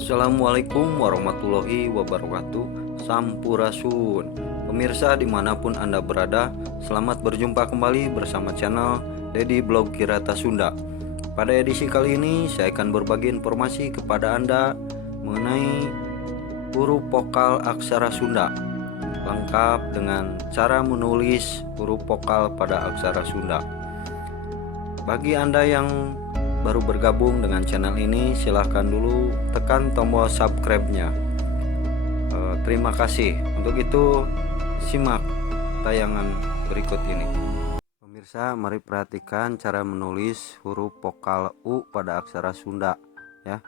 Assalamualaikum warahmatullahi wabarakatuh. Sampurasun. Pemirsa dimanapun Anda berada, selamat berjumpa kembali bersama channel Dedi Blog Kirata Sunda. Pada edisi kali ini saya akan berbagi informasi kepada Anda mengenai huruf vokal aksara Sunda, lengkap dengan cara menulis huruf vokal pada aksara Sunda. Bagi Anda yang baru bergabung dengan channel ini, silahkan dulu tekan tombol subscribe-nya. Terima kasih. Untuk itu simak tayangan berikut ini. Pemirsa, mari perhatikan cara menulis huruf vokal U pada aksara Sunda ya.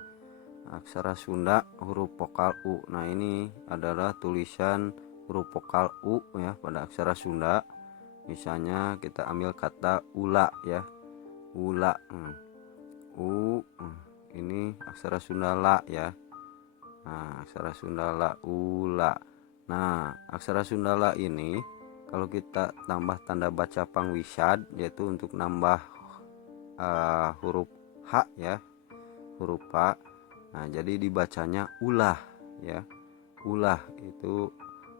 Aksara Sunda huruf vokal U. Nah, ini adalah tulisan huruf vokal U ya pada aksara Sunda. Misalnya kita ambil kata ula ya. Ula. Ini aksara Sunda la ya. Nah, aksara Sunda la, ula. Nah, aksara Sunda la ini kalau kita tambah tanda baca pangwisad, yaitu untuk nambah huruf H ya, huruf H. Nah, jadi dibacanya ulah ya. Ulah itu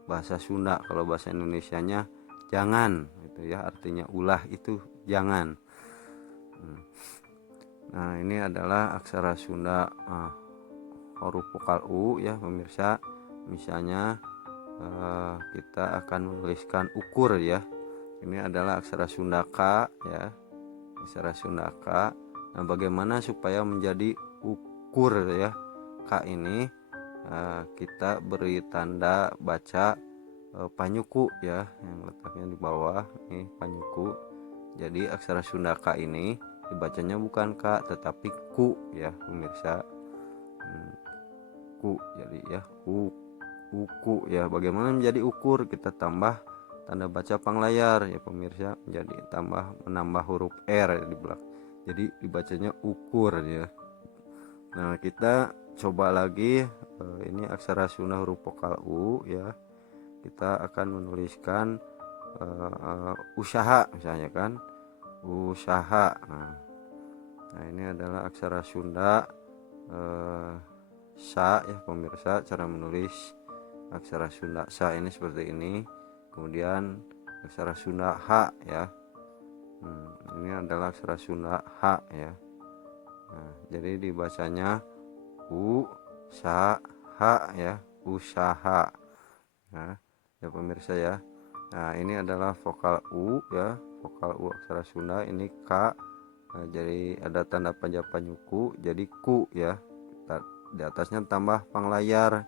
bahasa Sunda. Kalau bahasa Indonesianya jangan itu ya, artinya ulah itu jangan. Nah, ini adalah aksara Sunda huruf vokal U ya pemirsa. Misalnya kita akan menuliskan ukur ya. Ini adalah aksara Sunda K ya. Aksara Sunda K. Nah, bagaimana supaya menjadi ukur ya K ini? Kita beri tanda baca panyuku ya, yang letaknya di bawah nih, panyuku. Jadi aksara Sunda K ini dibacanya bukan K tetapi ku ya pemirsa. Ku, jadi ya uku ya. Bagaimana menjadi ukur? Kita tambah tanda baca panglayar ya pemirsa, menjadi menambah huruf R di belakang, jadi dibacanya ukur ya. Nah, kita coba lagi. Ini aksara Sunda huruf vokal U ya. Kita akan menuliskan usaha misalnya kan, usaha. Nah, ini adalah aksara Sunda sa ya pemirsa. Cara menulis aksara Sunda sa ini seperti ini. Kemudian aksara Sunda H ya. Ini adalah aksara Sunda H ya. Nah, jadi dibacanya u sa h ya, usaha. Nah, ya pemirsa ya. Nah, ini adalah vokal U ya, vokal U aksara Sunda. Ini K. Nah, jadi ada tanda panjang panyuku, jadi ku ya. Di atasnya tambah panglayar,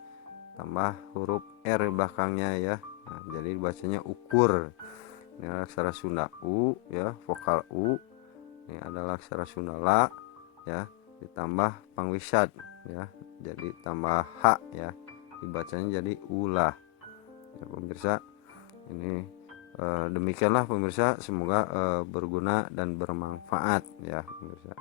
tambah huruf R di belakangnya ya. Nah, jadi bacanya ukur. Ini adalah aksara Sunda U ya, vokal U. Ini adalah aksara Sunda la ya, ditambah pangwisad ya, jadi tambah H ya, dibacanya jadi ulah ya pemirsa. Ini demikianlah pemirsa, semoga berguna dan bermanfaat ya pemirsa.